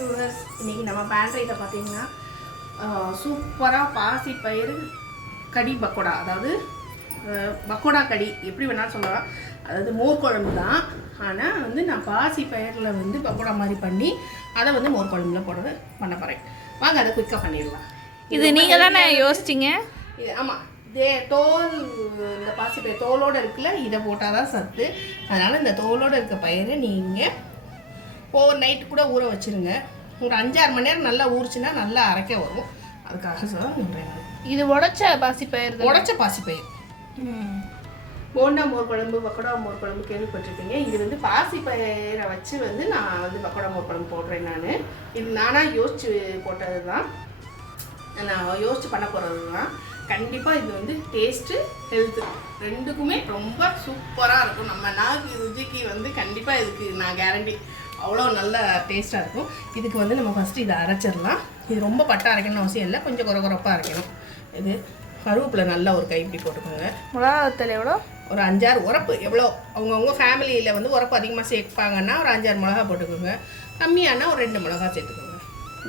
Viewers இன்னைக்கு நம்ம பேண்ட்ரையில் பார்த்தீங்கன்னா சூப்பராக பாசி பயிறு கடி பக்கோடா. அதாவது பக்கோடா கடி. எப்படி வேணாலும் சொல்லலாம். அதாவது மோர் குழம்பு தான். ஆனால் வந்து நான் பாசி பயிரில் வந்து பக்கோடா மாதிரி பண்ணி அதை வந்து மோர் குழம்புல போடுறது பண்ண போகிறேன் வாங்க அதை குயிக்காக பண்ணிடலாம். இது நீங்கள் தானே யோசிச்சிங்க? இது ஆமாம் இதே தோல் இந்த பாசிப்பயிர் தோலோடு இருக்குல்ல இதை போட்டால் தான் சத்து. அதனால் இந்த தோலோடு இருக்க பயிரை நீங்கள் ஓவர் நைட்டு கூட ஊற வச்சிருங்க. ஒரு அஞ்சாறு மணி நேரம் நல்லா ஊறிச்சுன்னா நல்லா அரைக்க வரும். அதுக்காக சொல்கிறேன் இது உடைச்ச பாசி பயிர் உடச்ச பாசிப்பயிர் போண்டா மோர் குழம்பு பக்கோடா மோர் குழம்பு கேள்விப்பட்டிருப்பீங்க. இது வந்து பாசி பயிரை வச்சு வந்து நான் வந்து பக்கோடா மோர் குழம்பு போடுறேன் நான். இது நானாக யோசிச்சு போட்டது தான் நான் யோசிச்சு பண்ண போகிறது தான் கண்டிப்பாக இது வந்து டேஸ்ட்டு ஹெல்த்து ரெண்டுக்குமே ரொம்ப சூப்பராக இருக்கும். நம்ம நாக்கு ருச்சிக்கு வந்து கண்டிப்பாக இதுக்கு நான் கேரண்டி அவ்வளோ நல்ல டேஸ்ட்டாக இருக்கும். இதுக்கு வந்து நம்ம ஃபஸ்ட்டு இதை அரைச்சிடலாம். இது ரொம்ப பட்டை அரைக்கணும்னு அவசியம் இல்லை. கொஞ்சம் குறை குறைப்பாக அரைக்கணும். இது கருவேப்பிலை நல்லா ஒரு கைப்பிடி போட்டுக்கோங்க. மிளகாத்தல் எவ்வளோ? ஒரு அஞ்சாறு உரப்பு எவ்வளோ? அவங்கவுங்க ஃபேமிலியில் வந்து உரப்பு அதிகமாக சேர்ப்பாங்கன்னா ஒரு அஞ்சாறு மிளகா போட்டுக்கோங்க. கம்மியானா ஒரு ரெண்டு மிளகா சேர்த்துக்கோங்க.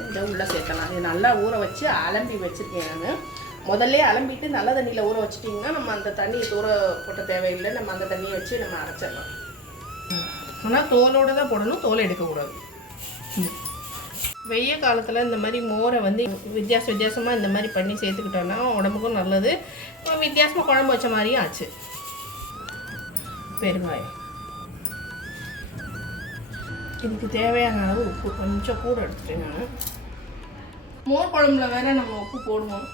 இதை உள்ளே சேர்க்கலாம். இது நல்லா ஊற வச்சு அலம்பி வச்சுருக்கேன் நான். முதல்ல அலம்பிட்டு நல்ல தண்ணியில் ஊற வச்சிட்டிங்கன்னா நம்ம அந்த தண்ணி தூர போட்ட தேவையில்லை. நம்ம அந்த தண்ணியை வச்சு நம்ம அரைச்சிடலாம். ஆனால் தோலோடு தான் போடணும் தோலை எடுக்கக்கூடாது வெய்ய காலத்தில் இந்த மாதிரி மோரை வந்து வித்தியாச வித்தியாசமாக இந்த மாதிரி பண்ணி சேர்த்துக்கிட்டோன்னா உடம்புக்கும் நல்லது. வித்தியாசமாக குழம்பு வச்ச மாதிரியும் ஆச்சு. பெருங்காயம். இதுக்கு தேவையான அளவு உப்பு. கொஞ்சம் கூட எடுத்துட்டேன் நான். மோர் குழம்புல வேற நம்ம உப்பு போடுவோம்.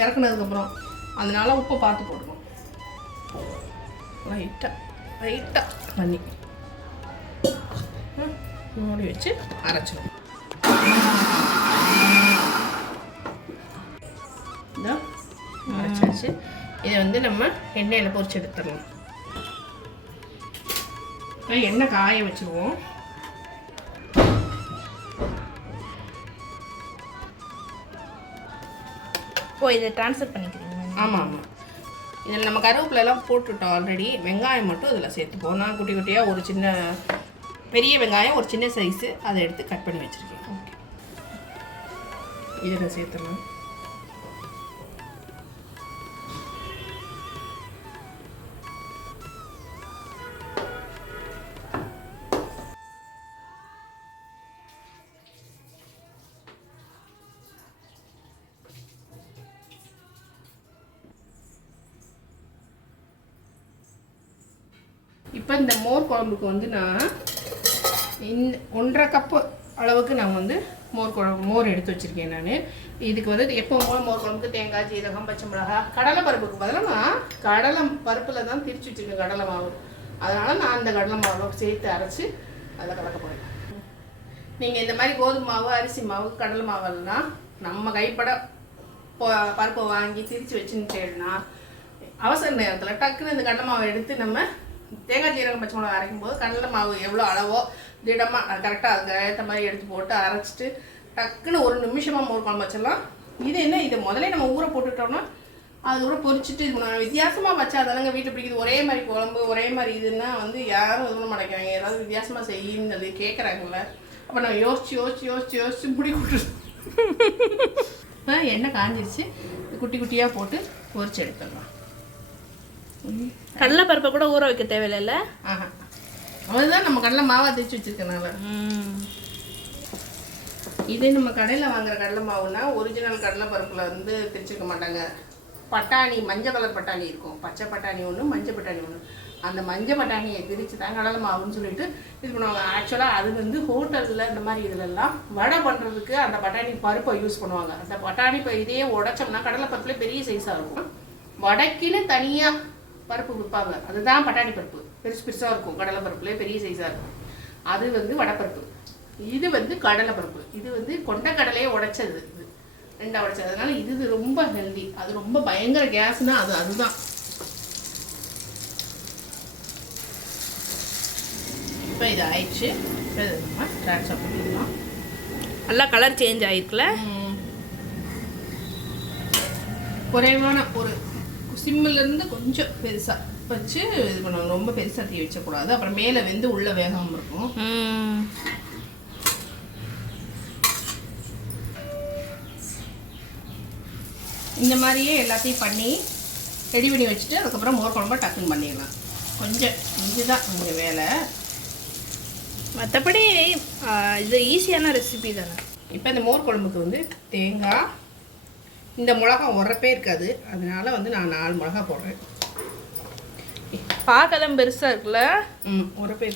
இறக்குனதுக்கப்புறம் அதனால உப்பை பார்த்து போடுவோம் லைட்டாக லைட்டாக தண்ணி மூடி வச்சு அரைச்சிடும் இதோ அரைச்சாச்சு இதை வந்து நம்ம எண்ணெயில் பொறிச்சு எடுத்துடலாம் எண்ணெய் காய வச்சுருவோம் ஓ இதை ட்ரான்ஸ்ஃபர் பண்ணிக்கிறீங்க ஆமாம் ஆமாம் இதில் நம்ம கருவேப்பிலை எல்லாம் ஆல்ரெடி வெங்காயம் மட்டும் இதில் சேர்த்துப்போம் நான் குட்டி குட்டியாக ஒரு சின்ன பெரிய வெங்காயம் ஒரு சின்ன சைஸு அதை எடுத்து கட் பண்ணி வச்சுருக்கேன். ஓகே இதில் சேர்த்துடலாம். இப்போ இந்த மோர் குழம்புக்கு வந்து நான் இந்த ஒன்றரை கப்பு அளவுக்கு நான் வந்து மோர் குழம்பு மோர் எடுத்து வச்சுருக்கேன் நான். இதுக்கு வந்து எப்போ மோர் குழம்புக்கு தேங்காய் ஜீரகம் பச்சை மிளகா கடலை பருப்புக்கு பதிலாக நான் கடலை பருப்பில் தான் திரிச்சு வச்சுருக்கேன் கடலை மாவு. அதனால் நான் அந்த கடலை மாவை சேர்த்து அரைச்சி அதில் கலக்க போகிறேன் நீங்கள் இந்த மாதிரி கோதுமை மாவு அரிசி மாவு கடலை மாவெல்லாம் நம்ம கைப்பட பருப்பை வாங்கி திரிச்சு வச்சுட்டேன்னா அவசர நேரத்தில் டக்குன்னு இந்த கடலை மாவை எடுத்து நம்ம தேங்காய் ஜீரகம் பச்சை மிளகா அரைக்கும் போது கடலை மாவு எவ்வளோ அளவோ திடமாக கரெக்டாக அதுக்கு ஏற்ற மாதிரி எடுத்து போட்டு அரைச்சிட்டு டக்குன்னு ஒரு நிமிஷமாக மோர் குழம்பு வச்சிடலாம். இது என்ன? இது முதல்ல நம்ம ஊற போட்டுட்டோம்னா அது கூட பொரிச்சிட்டு இது பண்ணணும். வித்தியாசமா வச்சா அதெல்லாங்க வீட்டில் பிடிக்குது. ஒரே மாதிரி குழம்பு ஒரே மாதிரி இதுன்னா வந்து யாரும் இது பண்ண மாட்டேங்கிறாங்க. ஏதாவது வித்தியாசமா செய்யுன்னு கேட்குறாங்கல்ல அப்போ நான் யோசிச்சு யோசிச்சு யோசிச்சு யோசிச்சு முடி விட்டுருவேன் எண்ணெய் காஞ்சிருச்சு. குட்டி குட்டியாக போட்டு பொரிச்சு எடுத்துடலாம். கடலை பருப்பை கூட ஊற வைக்க தேவையில்லைல்ல ஆஹா. அதுதான் நம்ம கடலை மாவா தேய்ச்சி வச்சிருக்கனால. இதே நம்ம கடையில் வாங்குற கடலை மாவுனா ஒரிஜினல் கடலை பருப்பில் வந்து திரிச்சிருக்க மாட்டாங்க. பட்டாணி மஞ்சள் கலர் பட்டாணி இருக்கும். பச்சை பட்டாணி ஒன்று மஞ்சள் பட்டாணி ஒன்று அந்த மஞ்சள் பட்டாணியை திரிச்சு தான் கடலை மாவுன்னு சொல்லிட்டு இது பண்ணுவாங்க. ஆக்சுவலாக அது வந்து ஹோட்டலில் இந்த மாதிரி இதுலெல்லாம் வடை பண்ணுறதுக்கு அந்த பட்டாணி பருப்பை யூஸ் பண்ணுவாங்க. அந்த பட்டாணி இப்போ இதையே உடைச்சோம்னா கடலை பருப்பில் பெரிய சைஸாக இருக்கும். வடைக்குன்னு தனியாக பருப்பு விற்பாங்க. அதுதான் பட்டாணி பருப்பு. பெருசு பெருசாக இருக்கும். கடலை பெரிய சைஸாக இருக்கும். அது வந்து வடைப்பருப்பு. இது வந்து கடலை பருப்பு இது வந்து கொண்ட கடலையே உடைச்சது. இது ரெண்டா உடைச்சது. அதனால இது இது ரொம்ப ஹெல்தி அது ரொம்ப பயங்கர கேஸ்னா அது அதுதான். இப்போ இது ஆயிடுச்சு. இப்போ இதை நம்ம ட்ரான்ஸ்ஃபர் பண்ணிடலாம். நல்லா கலர் சேஞ்ச் ஆயிருக்குல்ல ம். குறைவான ஒரு சிம்மில் இருந்து கொஞ்சம் பெருசாக வச்சு இது பண்ணுவாங்க ரொம்ப பெருசாக தீ வச்சக்கூடாது. அப்புறம் மேலே வெந்து உள்ளே வேகாமல் இருக்கும் இந்த மாதிரியே எல்லாத்தையும் பண்ணி ரெடி பண்ணி வச்சுட்டு அதுக்கப்புறம் மோர் குழம்பா டக்குன்னு பண்ணிடலாம். கொஞ்சம் இதுதான் கொஞ்சம் வேலை. மற்றபடி இது ஈஸியான ரெசிபி தானே? இப்போ இந்த மோர் குழம்புக்கு வந்து தேங்காய் இந்த மிளகா உரப்பே இருக்காது. அதனால் வந்து நான் நாலு மிளகா போடுறேன். பார்க்கலாம் பெருசாக இருக்குல்ல? ம் உரப்பே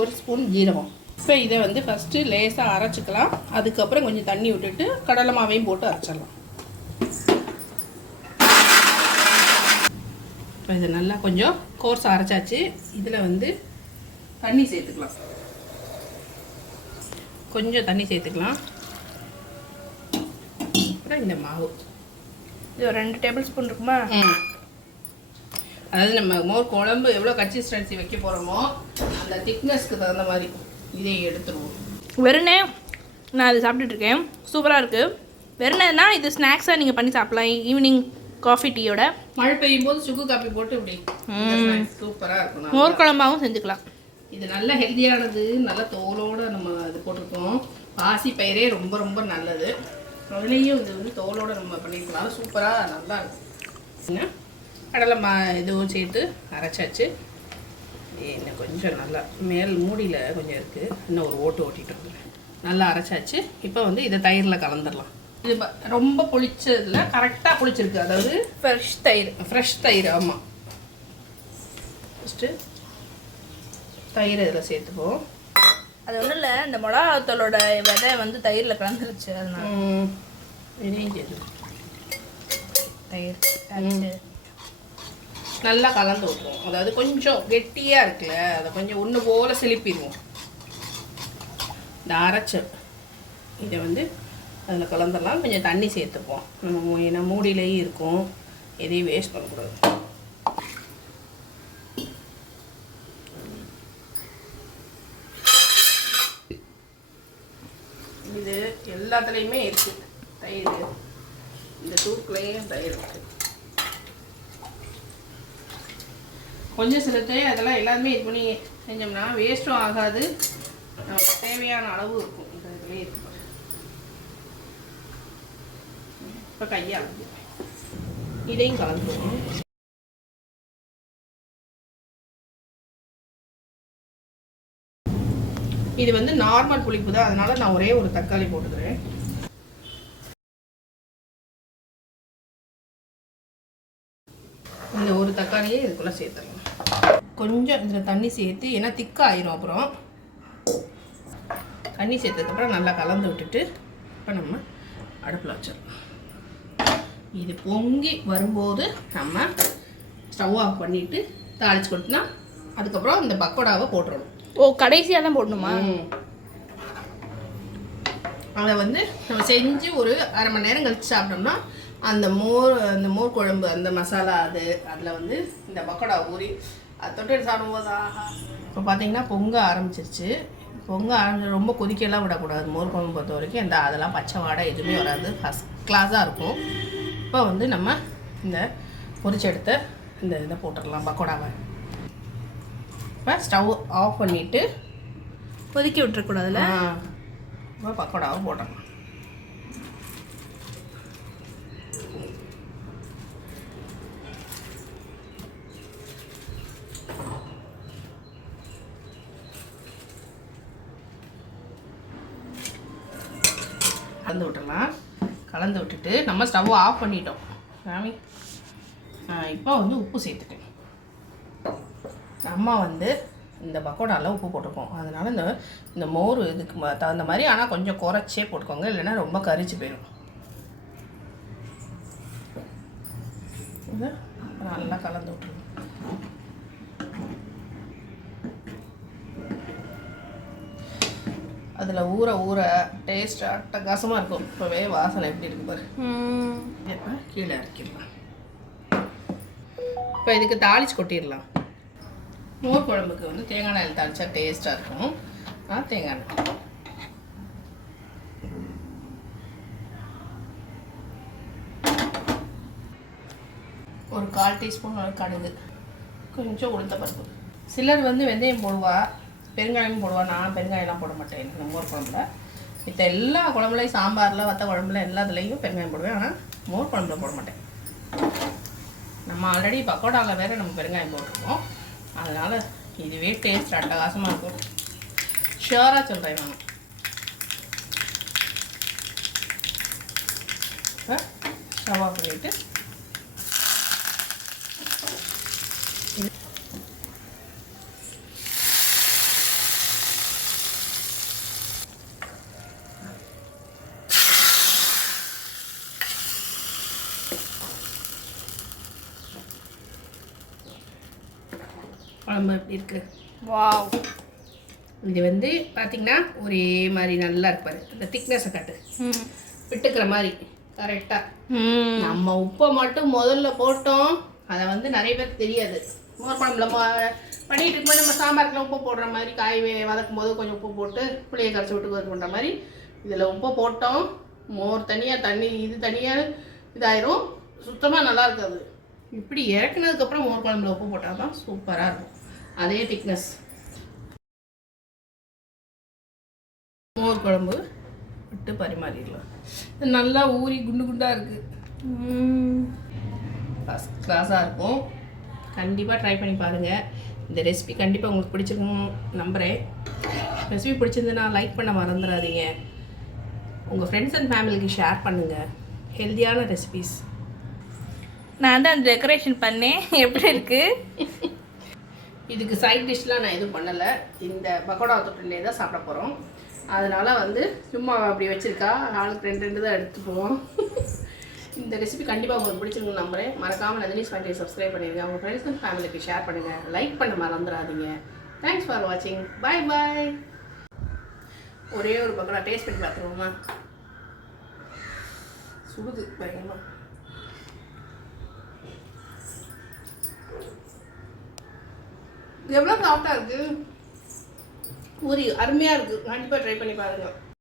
ஒரு ஸ்பூன் ஜீரகம். இப்போ இதை வந்து ஃபஸ்ட்டு லேசாக அரைச்சிக்கலாம். அதுக்கப்புறம் கொஞ்சம் தண்ணி விட்டுட்டு கடலை மாவையும் போட்டு அரைச்சிடலாம். இப்போ இதை நல்லா கொஞ்சம் கோர்ஸ் அரைச்சாச்சு. இதில் வந்து தண்ணி சேர்த்துக்கலாம். கொஞ்சம் தண்ணி சேர்த்துக்கலாம். இந்த மாவு. இது ஒரு ரெண்டு டேபிள் ஸ்பூன் இருக்குமா. அதாவது நம்ம மோர் குழம்பு எவ்வளோ கன்சிஸ்டன்சி வைக்க போகிறோமோ அந்த திக்னஸ்க்கு தகுந்த மாதிரி இதை எடுத்துருவோம். வெறுனே நான் இது சாப்பிட்டுட்டு இருக்கேன். சூப்பராக இருக்குது வெறுனேனா இது ஸ்நாக்ஸாக நீங்கள் பண்ணி சாப்பிடலாம். ஈவினிங் காஃபி டீயோட மழை பெய்யும் போது சுக்கு காப்பி போட்டு இப்படி சூப்பராக இருக்கும். மோர் குழம்பாவும் செஞ்சுக்கலாம். இது நல்ல ஹெல்த்தியானது நல்ல தோலோட நம்ம இது போட்டிருக்கோம். பாசி பயிரே ரொம்ப ரொம்ப நல்லது. அதுலேயும் இது வந்து தோலோடு நம்ம பண்ணிக்கலாம். சூப்பராக நல்லா இருக்கும். என்ன? கடலை மா இதுவும் சேர்த்து அரைச்சாச்சு. இன்னும் கொஞ்சம் நல்லா மேல் மூடியில் கொஞ்சம் இருக்குது இன்னும் ஒரு ஓட்டு ஓட்டிகிட்டு வந்துடுறேன். நல்லா அரைச்சாச்சு. இப்போ வந்து இதை தயிரில் கலந்துடலாம். இது ரொம்ப புளிச்சதில் கரெக்டாக புளிச்சிருக்கு. அதாவது ஃப்ரெஷ் தயிர் ஃப்ரெஷ் தயிர் ஆமாம் ஃபஸ்ட்டு தயிர் இதில் சேர்த்துப்போம். அது ஒன்றும் இல்லை இந்த மிளகாத்தூளோட விதை வந்து தயிரில் கலந்துருச்சு அதனால. சேர்த்து தயிர். நல்லா கலந்து விட்ருவோம் அதாவது கொஞ்சம் கெட்டியாக இருக்குல்ல அதை கொஞ்சம் ஒன்று போல் செலுப்பிடுவோம். இந்த அரைச்ச. இதை வந்து அதில் கலந்துடலாம். கொஞ்சம் தண்ணி சேர்த்துப்போம். நம்ம ஏன்னா மூடியிலேயும் இருக்கும். எதையும் வேஸ்ட் பண்ணக்கூடாது இது எல்லாத்துலேயுமே இருக்குது தயிர். இந்த தூக்குலேயும் தயிர் இருக்குது கொஞ்சம் சிலத்தை அதெல்லாம் எல்லாருமே இது பண்ணி செஞ்சோம்னா வேஸ்ட்டும் ஆகாது. நமக்கு தேவையான அளவு இருக்கும். இந்த இதுலேயே இருக்கு இப்போ கையால் இதையும் கலந்துருவோம் இது வந்து நார்மல் புளிப்பு தான். அதனால நான் ஒரே ஒரு தக்காளி போட்டுக்கிறேன். இந்த ஒரு தக்காளியை இதுக்குள்ளே சேர்த்துடலாம் கொஞ்சம் இதில் தண்ணி சேர்த்து ஏன்னா திக்காக ஆயிரும் அப்புறம். தண்ணி சேர்த்ததுக்கப்புறம் நல்லா கலந்து விட்டுட்டு இப்போ நம்ம அடுப்பில் வச்சிடலாம். இது பொங்கி வரும்போது நம்ம ஸ்டவ் ஆஃப் பண்ணிவிட்டு தாளிச்சு கொடுத்துனா அதுக்கப்புறம் இந்த பக்கோடாவை போட்டுடணும் ஓ கடைசியாக தான் போடணுமா அதை வந்து நம்ம செஞ்சு ஒரு அரை மணி நேரம் கழிச்சு சாப்பிட்டோம்னா அந்த மோர் அந்த மோர் குழம்பு அந்த மசாலா அது அதில் வந்து இந்த பக்கோடா ஊறி அது தொட்டு சாப்பிடும்போது ஆஹா. இப்போ பார்த்தீங்கன்னா பொங்க ஆரம்பிச்சிருச்சு. பொங்க ஆரம்பிச்சு ரொம்ப கொதிக்கலாம் விடக்கூடாது. மோர் குழம்பு பொறுத்த வரைக்கும் இந்த அதெல்லாம் பச்சை வாடை எதுவுமே வராது. ஃபஸ்ட் கிளாஸாக இருக்கும். இப்போ வந்து நம்ம இந்த பொரிச்சு இந்த இதை போட்டுடலாம் பக்கோடாவை. இப்போ ஸ்டவ் ஆஃப் பண்ணிவிட்டு கொதிக்க விட்டுறக்கூடாதுல்ல? இப்போ பக்கோடாவை போடணும் கலந்து விட்டுடலாம். கலந்து விட்டுட்டு நம்ம ஸ்டவ் ஆஃப் பண்ணிட்டோம். சாமி. இப்போ வந்து உப்பு சேர்த்துட்டேன். அம்மா வந்து இந்த பக்கோடாவில் உப்பு போட்டிருக்கோம். அதனால இந்த இந்த மோர் இதுக்கு தகுந்த மாதிரி ஆனால் கொஞ்சம் குறைச்சே போட்டுக்கோங்க. இல்லைன்னா ரொம்ப கரிச்சு போயிடும் நல்லா கலந்து விட்டுருங்க. அதில் ஊற ஊற டேஸ்ட் அட்டகாசமாக இருக்கும். இப்போவே வாசனை எப்படி இருக்கு பாரு. இப்போ கீழே இறக்கிடலாம். இப்போ இதுக்கு தாளிச்சு கொட்டிடலாம். மோர் குழம்புக்கு வந்து தேங்காய் எண்ணெயில் தாளிச்சா டேஸ்ட்டாக இருக்கும். ஆ தேங்காய் எண்ணெய். ஒரு கால் டீஸ்பூன் கடுகு. கொஞ்சம் உளுத்த பருப்பு. சிலர் வந்து வெந்தயம் போடுவா பெருங்காயமும் போடுவா. நான் பெருங்காயம்லாம் போட மாட்டேன் எனக்கு மோர் குழம்புல. மித்த எல்லா குழம்புலையும் சாம்பாரில் வத்த குழம்புல எல்லாத்துலேயும் பெருங்காயம் போடுவேன். ஆனால் மோர் குழம்புல போட மாட்டேன். நம்ம ஆல்ரெடி பக்கோடாவில் வேறு நம்ம பெருங்காயம் போட்டிருக்கோம். அதனால் இதுவே டேஸ்ட் அட்டகாசமாக இருக்கும். ஷியோராக சொல்கிறேன் நான். இப்போ ஸ்டவ் ஆஃப் பண்ணிவிட்டு குழம்பு எப்படி இருக்கு? வாவ். இது வந்து பார்த்தீங்கன்னா ஒரே மாதிரி நல்லா இருப்பாரு இந்த திக்னஸை காட்டு. விட்டுக்கிற மாதிரி கரெக்டாக நம்ம உப்பை மட்டும் முதல்ல போட்டோம். அதை வந்து நிறைய பேருக்கு தெரியாது. மோர் குழம்புல பண்ணிட்டு இருக்கும்போது நம்ம சாம்பாருக்குலாம் உப்பு போடுற மாதிரி காய் வதக்கும் போது கொஞ்சம் உப்பு போட்டு புளியை கரைச்சி விட்டு பண்ணுற மாதிரி இதில் உப்பு போட்டோம். மோர் தனியாக தண்ணி இது தனியாக இதாயிரும். சுத்தமாக நல்லா இருக்காது. இப்படி இறக்குனதுக்கப்புறம் மோர் குழம்புல உப்பு போட்டால் தான் சூப்பராக இருக்கும். அதே திக்னஸ் மோர் குழம்பு விட்டு பரிமாறிடலாம். இது நல்லா ஊறி குண்டு குண்டாக இருக்குது ஃபஸ்ட் கிளாஸாக இருக்கும். கண்டிப்பாக ட்ரை பண்ணி பாருங்கள் இந்த ரெசிபி கண்டிப்பாக உங்களுக்கு பிடிச்சிருக்கும் நம்புகிறேன் ரெசிபி பிடிச்சிருந்துன்னா லைக் பண்ண மறந்துடாதீங்க. உங்கள் ஃப்ரெண்ட்ஸ் அண்ட் ஃபேமிலிக்கு ஷேர் பண்ணுங்கள் ஹெல்த்தியான ரெசிபிஸ் நான் தான் டெக்கரேஷன் பண்ணேன். எப்படி இருக்கு? இதுக்கு சைட் டிஷ்லாம் நான் எதுவும் பண்ணலை. இந்த பக்கோடா தொட்டிலே தான் சாப்பிட போகிறோம் அதனால் வந்து சும்மா அப்படி வச்சுருக்கா. ஆளுக்கு ரெண்டு ரெண்டு தான் எடுத்துப்போம். இந்த ரெசிபி கண்டிப்பாக உங்களுக்கு பிடிச்சிருக்கும் நம்புறேன். மறக்காமல் நந்தினி ஸ்மைட்டி சப்ஸ்கிரைப் பண்ணிடுங்க உங்கள் ஃப்ரெண்ட்ஸ் அண்ட் ஃபேமிலிக்கு ஷேர் பண்ணுங்கள் லைக் பண்ண மறந்துடாதீங்க. தேங்க்ஸ் ஃபார் வாட்சிங் பாய் பாய் ஒரே ஒரு பக்கோடா டேஸ்ட் பண்ணி பார்த்துருவோமா? சுடுது பயங்கரமா. எவ்வளோ சாஃப்டாக இருக்குது ஊரி அருமையாக இருக்குது கண்டிப்பாக ட்ரை பண்ணி பாருங்கள்